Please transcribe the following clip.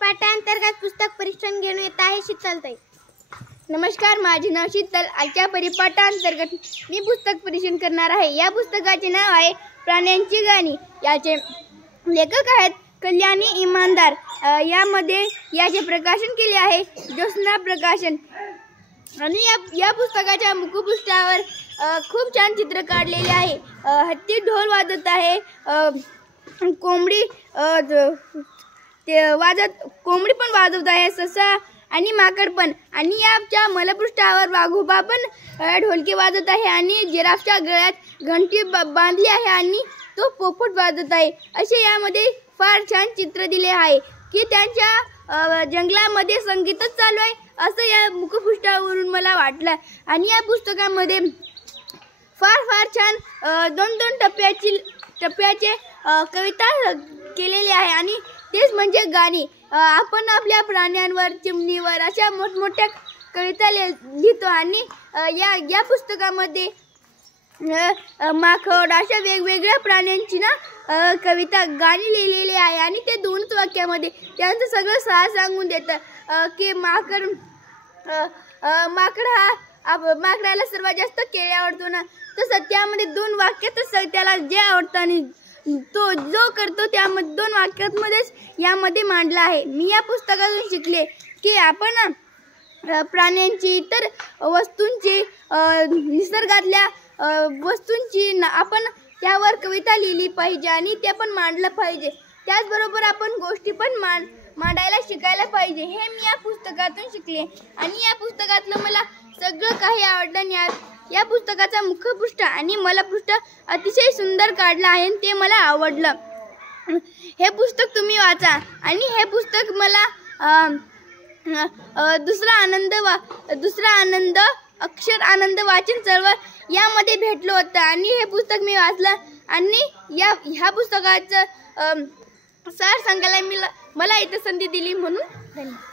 परिपाठांतर्गत पुस्तक परीक्षण घेऊन येत आहे शीतलताई। नमस्कार, माझे नाव शीतल। आजच्या परिपाठांतर्गत मी पुस्तक परीक्षण करणार आहे। या पुस्तकाचे नाव आहे प्राण्यांची गाणी। याचे लेखक आहेत कल्याणी इमानदार। यामध्ये याचे प्रकाशन केले आहे ज्योत्स्ना प्रकाशन। आणि या पुस्तकाच्या मुखपृष्ठावर खूप छान चित्र काढलेले आहे। हत्ती ढोल वाजत आहे, कोंबडी कोंबडी पण वाजवत आहे, ससा आणि माकड पण। आणि याच्या मलपृष्ठावर वाघोबा पण ढोलकी वाजत आहे आणि जिराफच्या गळ्यात घंटी बांधली आहे आणि तो पोपट वाजत आहे। असे यामध्ये फार छान चित्र दिले आहे की त्यांच्या जंगलामध्ये संगीतच चालू आहे असं या मुखपृष्ठावरून मला वाटलं। आणि या पुस्तकामध्ये फार छान दोन टप्प्याचे कविता केलेली आहे आणि तेच म्हणजे गाणी। आपण आपल्या प्राण्यांवर, चिमणीवर अशा मोठमोठ्या कविता लिहितो आणि या पुस्तकामध्ये माकड अशा वेगवेगळ्या प्राण्यांची कविता गाणी लिहिलेली आहे आणि ते दोनच वाक्यामध्ये त्यांचं सगळं सांगून देतं की माकडाला सर्वात जास्त केळी आवडतो ना, तसं त्यामध्ये दोन वाक्यातच त्याला जे आवडतं आणि तो जो करतो त्यामध्ये दोन वाक्यांमध्येच यामध्ये मांडला आहे। मी या पुस्तकातून शिकले की आपण प्राण्यांची, इतर वस्तूंची, निसर्गातल्या वस्तूंची आपण त्यावर कविता लिहिली पाहिजे आणि ते पण मांडलं पाहिजे। त्याचबरोबर आपण गोष्टी पण मांडायला शिकायला पाहिजे, हे मी या पुस्तकातून शिकले। आणि या पुस्तकातलं मला सगळं काही आवडलं। या पुस्तकाचा मुखपृष्ठ आणि मलपृष्ठ अतिशय सुंदर काढलं आहे आणि ते मला आवडलं। हे पुस्तक तुम्ही वाचा। आणि हे पुस्तक मला दुसरा आनंद अक्षर आनंद वाचन चळवळ यामध्ये भेटलं होतं आणि हे पुस्तक मी वाचलं आणि ह्या पुस्तकाचं सार सांगायला मला इथं संधी दिली म्हणून धन्यवाद।